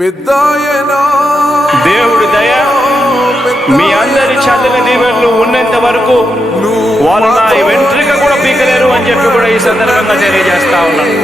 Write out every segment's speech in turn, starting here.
దేవుడి దయ మీ అందరి చల్లని దీవెనలు ఉన్నంత వరకు వాళ్ళు నా వెంట్రిక కూడా పీకలేరు అని చెప్పి కూడా ఈ సందర్భంగా తెలియజేస్తా ఉన్నాను.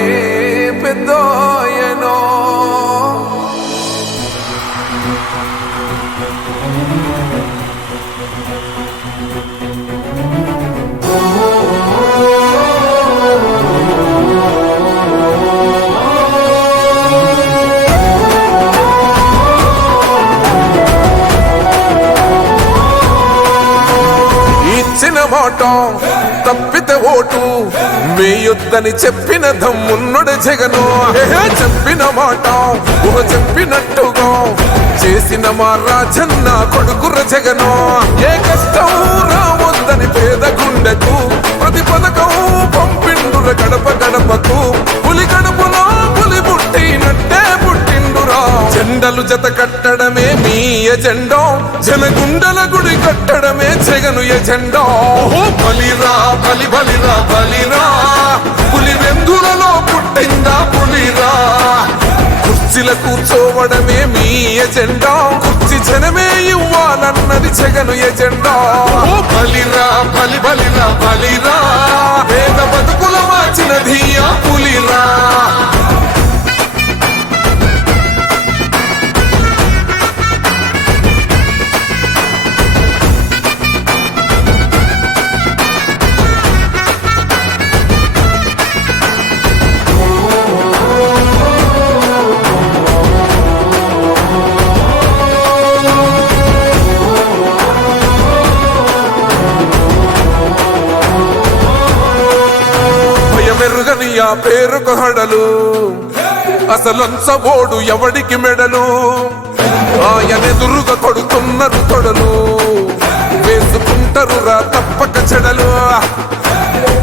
మాట తప్పితే ఓటు వేయొద్దని చెప్పిన దమ్మున్నడు జగను. చెప్పిన మాట చెప్పినట్టుగా చేసిన మా రాజన్న కొడుకుర జగను. ఏ కష్టం రావద్దని పేద గుండెకు ప్రతి పథకం పంపిండుర గడప గడపకు. పులి గడపలో పులి పుట్టినట్టే పుట్టిండురా. జెండలు జత కట్టడమే మీ ఎజెండా, జనగుండల గుడి కట్టడమే జగను ఎజెండా. బలిరా బలి బలిరా బలిరా, పులి వెందులలో పుట్టిందా పులిరా. కుర్చీల కూర్చోవడమే మీ ఎజెండా, కుర్చీ జనమే ఇవ్వాలన్నది జగను ఎజెండా. బలిరా బలి బలిరా బలిరా, పేద బతుకుల మార్చినది ఆ పులిరా. ఆ పేరుకు హడలు అసలంచబోడు ఎవడికి మెడలు. ఆయనెదురుగా కొడుతున్నారు తొడలు, వేసుకుంటారు రా తప్పక చెడలు.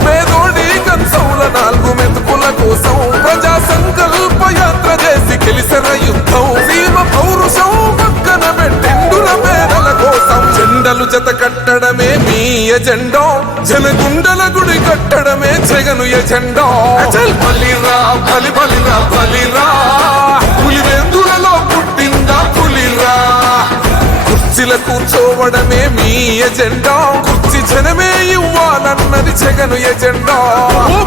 పేదోడి కంచంల 4 మెతుకుల కోసం ప్రజా సంకల్ప యాత్ర చేసి గెలిసిన యుద్ధం. సీమ పౌరుషం పక్కన పెట్టిండుల పేదల కోసం. జెండలు జత కట్టడమే మీ ఎజెండా, జనగుండల గుడి కట్టడమే జగను ఎజెండా. బలిరా బలి బలిరా బలిరా, పులి వెందులలో పుట్టిందా పులిరా. కుర్చీల కూర్చోవడమే మీ ఎజెండా, కుర్చీ జనమే ఇవ్వాలన్నది జగను ఎజెండా.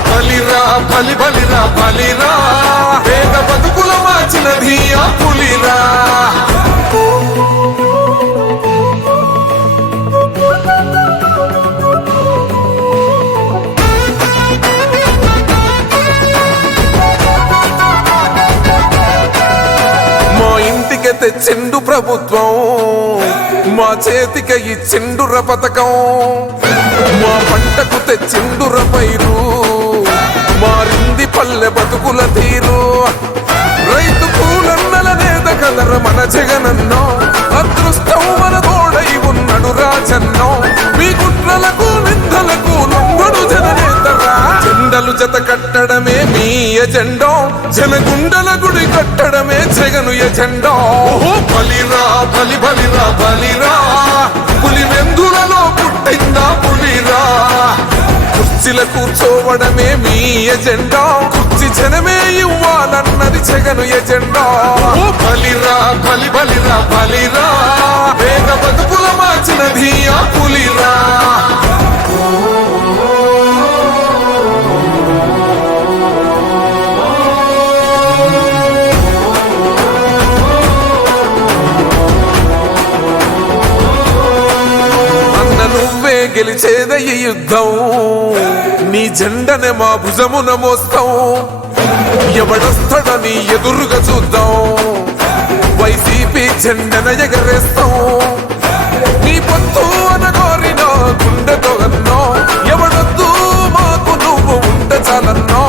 బలిరా బలి బలిరా బలిరా, పేద బతుకుల మార్చినది ఆ పులిరా. తెచ్చిండు ప్రభుత్వం, మా చేతికి ఇచ్చిండుర పథకం. మా పంటకు తెచ్చిండుర పైరు, మారింది పల్లె బతుకుల తీరు. రైతు కూలన్నల నేత కదర మన జగనన్నో, అదృష్టం మన తోడై ఉన్నడు రాజన్నో. మీ కుట్రలకు నిందలకు లొంగడు జననేతరా. జెండలు జత కట్టడమే మీ ఎజెండా, జనగుండల గుడి కట్టడమే జగను ఎజెండా. బలిరా బలి బలిరా బలిరా, పులి వెందులలో పుట్టిందా పులిరా. కుర్చీల కూర్చోవడమే మీ ఎజెండా, కుర్చీ జనమే ఇవ్వాలన్నది జగను ఎజెండా. బలిరా బలి బలిరా బలిరా, పేద బతుకుల మార్చినది ఆ పులిరా. గెలిచేద ఈ యుద్ధం, నీ జెండనే మా భుజమున మోస్తాం. ఎవడొస్తాడని ఎదురుగా చూద్దాం, వైసీపీ జెండన ఎగరేస్తాం. నీ పొత్తు అనగోరిన గుండెతో అన్నో, ఎవడొద్దు మాకు నువ్వు ఉంటే చాలన్నో.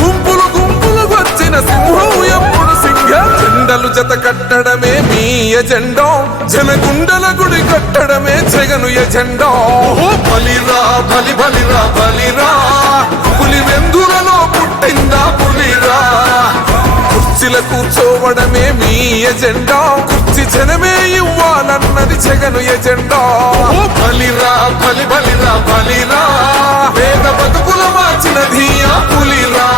గుంపులు గుంపులు వచ్చిన సింహం ఎప్పుడు సింహ. జెండలు జత కట్టడమే మీ ఎజెండా, జనగుండల గుడి కట్టడమే జగను ఎజెండా. బలిరా బలి బలిరా బలిరా, పులి వెందులలో పుట్టిందా పులిరా. కుర్చీల కూర్చోవడమే మీ ఎజెండా, కుర్చీ జనమే ఇవ్వాలన్నది జగను ఎజెండా. బలిరా బలి బలిరా బలిరా, పేద బతుకుల మార్చినది ఆ పులిరా.